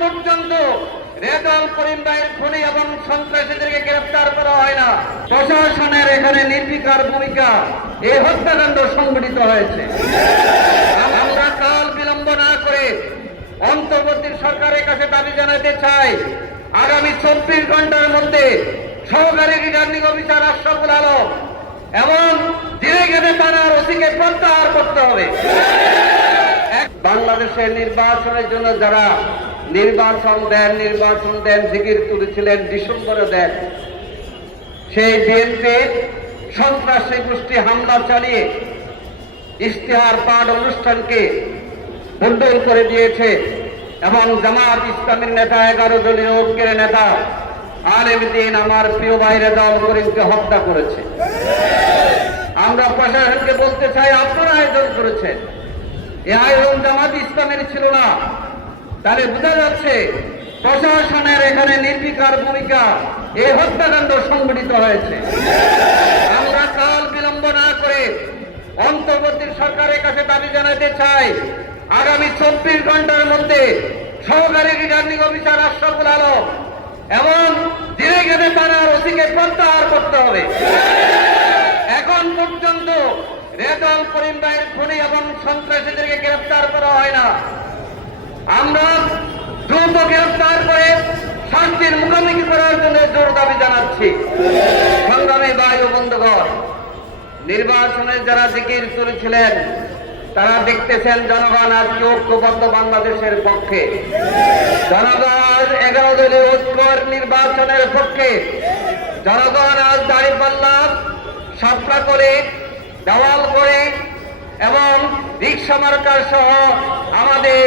পর্যন্ত রেজাল করিম ভাইয়ের খুনি এবং সন্ত্রাসীদেরকে গ্রেফতার করা হয় না। প্রশাসনের এখানে নির্বিকার ভূমিকা। এই হত্যাকাণ্ড সংঘটিত হয়েছে। আমরা কাল বিলম্ব না করে অন্তর্বর্তী সরকারের কাছে দাবি জানাতে চাই, আগামী চব্বিশ ঘণ্টার মধ্যে সহকারী রিটার্নিং অফিসার আশরাফুল আলম এবং ধীরে ধীরে তারা ওসিকে প্রত্যাহার করতে হবে। বাংলাদেশের নির্বাচনের জন্য যারা নির্বাচন দেন নির্বাচন দেন, জিকির তুলেছিলেন ডিসেম্বরে দেন, সেই বিএনপি সন্ত্রাসী গোষ্ঠী হামলা চালিয়ে ইশতেহার পাঠ অনুষ্ঠানকে বন্ডল করে দিয়েছে এবং জামাত ইসলামের নেতা, এগারো দলীয় ঐক্যের নেতা আলেমদিন আমার প্রিয় ভাইরে দল করিমকে হত্যা করেছে। আমরা প্রশাসনকে বলতে চাই, আপনারা আয়োজন করেছেন। এই আয়োজন জামাত ইসলামের ছিল না। তাহলে বোঝা যাচ্ছে প্রশাসনের এখানে নির্বিকার ভূমিকা এই হত্যাকাণ্ড সংঘটিত হয়েছে। আমরা কাল বিলম্ব না করে অন্তর্বর্তী সরকারের কাছে দাবি জানাতে চাই, আগামী চব্বিশ ঘণ্টার মধ্যে সহকারী রিটার্নিং অফিসার আশরাফুল আলম এবং ধীরে ধীরে তারা ওসিকে প্রত্যাহার করতে হবে। এখন পর্যন্ত রেজাল করিম ভাইয়ের খুনি এবং সন্ত্রাসীদেরকে গ্রেফতার করা হয় না। আমরা দ্রুত গ্রেফতার করে শান্তির মুখোমুখি করার জন্য জোর দাবি জানাচ্ছি। সংগ্রামী বায়ু বন্ধুগণ, নির্বাচনে যারা জিকির তুলেছিলেন, তারা দেখতেছেন জনগণ আজকে ঐক্যবদ্ধ বাংলাদেশের পক্ষে। জনগণ এগারো দলীয় ঐক্যর নির্বাচনের পক্ষে। জনগণ আজ দাঁড়িয়ে পাল্লাম সাপলা করে দেওয়াল করে এবং রিক্সা মার্কার সহ আমাদের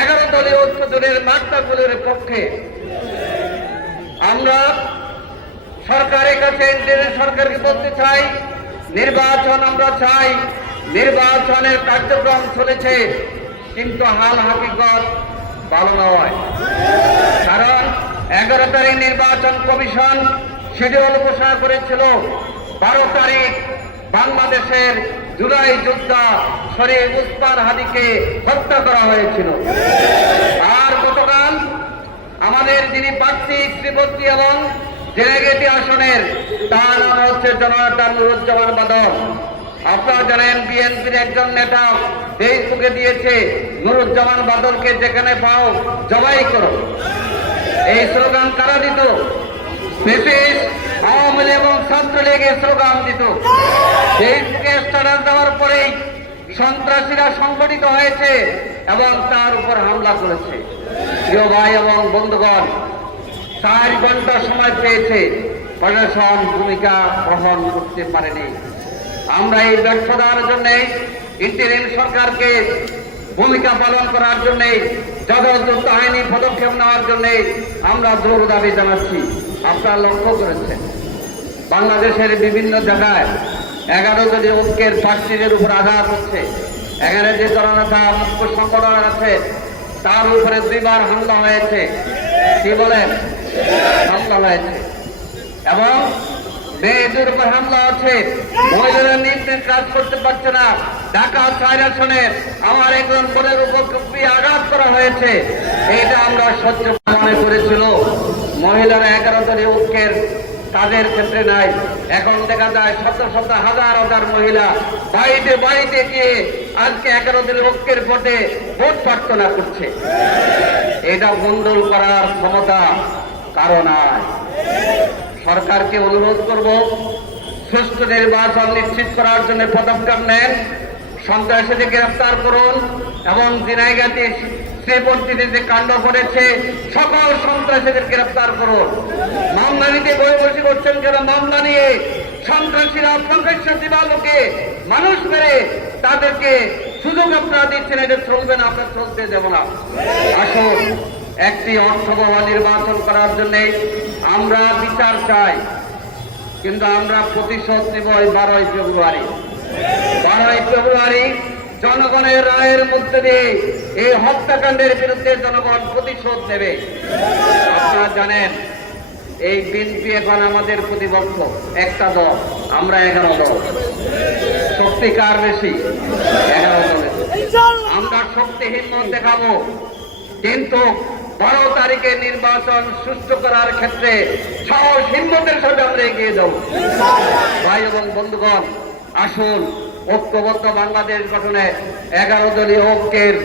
এগারো দলীয় ঐক্য দলের মার্কাগুলোর পক্ষে আমরা সরকারের কাছে সরকারকে বলতে চাই, নির্বাচন আমরা চাই, নির্বাচনের কার্যক্রম চলেছে, কিন্তু হাল হাকিকত ভালো নয়। কারণ এগারো তারিখ নির্বাচন কমিশন শিডিউল ঘোষণা করেছিল, বারো তারিখ বাংলাদেশের জুলাই যোদ্ধা শরীফ উস্তার হাদিকে হত্যা করা হয়েছিল। আর গতকাল আমাদের যিনি প্রার্থী শ্রীপতি এবং জেনেগেটি আসনের, তার নাম হচ্ছে জনতা নুরুজ্জামান বাদল। আপনারা জানেন, বিএনপির একজন নেতা ফেসবুকে দিয়েছে, নুরুজ্জামান বাদলকে যেখানে পাও জবাই করো। এই স্লোগান কারা দিত? আওয়ামী এবং ছাত্রলীগ এই স্লোগান দিত। ফেসবুকে স্ট্যাটাস দেওয়ার পরেই সন্ত্রাসীরা সংগঠিত হয়েছে এবং তার উপর হামলা করেছে। প্রিয় ভাই এবং বন্ধুগণ, চার ঘণ্টা সময় পেয়েছে। প্রশাসন ভূমিকা গ্রহণ করতে পারেনি। আমরা এই ব্যর্থতার জন্য, ইন্টারিম সরকারকে ভূমিকা পালন করার জন্য যথাযথ আইনি পদক্ষেপ নেওয়ার জন্য আমরা জোর দাবি জানাচ্ছি। আপনারা লক্ষ্য করেছেন। বাংলাদেশের বিভিন্ন জায়গায় এগারো যদি ঐক্যের প্রার্থীদের উপর আঘাত হচ্ছে এখানে যে জননেতা মুখ্য সংগঠন আছে, তার উপরে দুইবার হামলা হয়েছে। কি বলেন? হামলা হয়েছে। এবং মেয়েদের উপর হামলা আছে মহিলারা নির্দেশ কাজ করতে পারছে না। ঢাকা চার আসনের আমার একজন বোনের উপর আঘাত করা হয়েছে। এটা আমরা সহ্য মনে করেছিল মহিলারা এগারো দলীয় ঐক্যের তাদের ক্ষেত্রে নাই। এখন দেখা যায় শত শত হাজার হাজার মহিলা বাড়িতে বাড়িতে গিয়ে আজকে এগারো দিনের ঐক্যের ভোটে ভোট প্রার্থনা করছে। এটা বন্দল করার ক্ষমতা কারণ নাই। সরকারকে অনুরোধ করব, সুষ্ঠু নির্বাচন নিশ্চিত করার জন্য পদক্ষেপ নেন, সন্ত্রাসীদের গ্রেফতার করুন এবং জিনাইগাতি শ্রীপন্থীতে যে কাণ্ড করেছে সকল সন্ত্রাসীদের গ্রেফতার বই বসে করছেন যারা মামলা নিয়ে, সন্ত্রাসীরা, সন্ত্রাসী মানুষ মেরে তাদেরকে সুযোগ আপনারা দিচ্ছেন, এটা চলবে না, আমরা চলতে দেব না। আসুন, একটি অর্থবহ নির্বাচন করার জন্য আমরা বিচার চাই, কিন্তু আমরা প্রতিশোধ নেব ওই বারোই ফেব্রুয়ারি। বারোই ফেব্রুয়ারি জনগণের রায়ের মধ্যে দিয়ে এই হত্যাকাণ্ডের বিরুদ্ধে জনগণ প্রতিশোধ নেবে। আপনারা জানেন, এই বিএনপি এখন আমাদের প্রতিপক্ষ, একটা দল। আমরা এগারো দল। শক্তি কার বেশি, এগারো দলের। আমরা শক্তিহীন মত দেখাবো। কিন্তু বারো তারিখে নির্বাচন সুষ্ঠু করার ক্ষেত্রে সাহস, হিম্মতের সাথে আমরা এগিয়ে যাব। ভাই এবং বন্ধুগণ, আসুন, ঐক্যবদ্ধ বাংলাদেশ গঠনে এগারো দলীয় ঐক্যের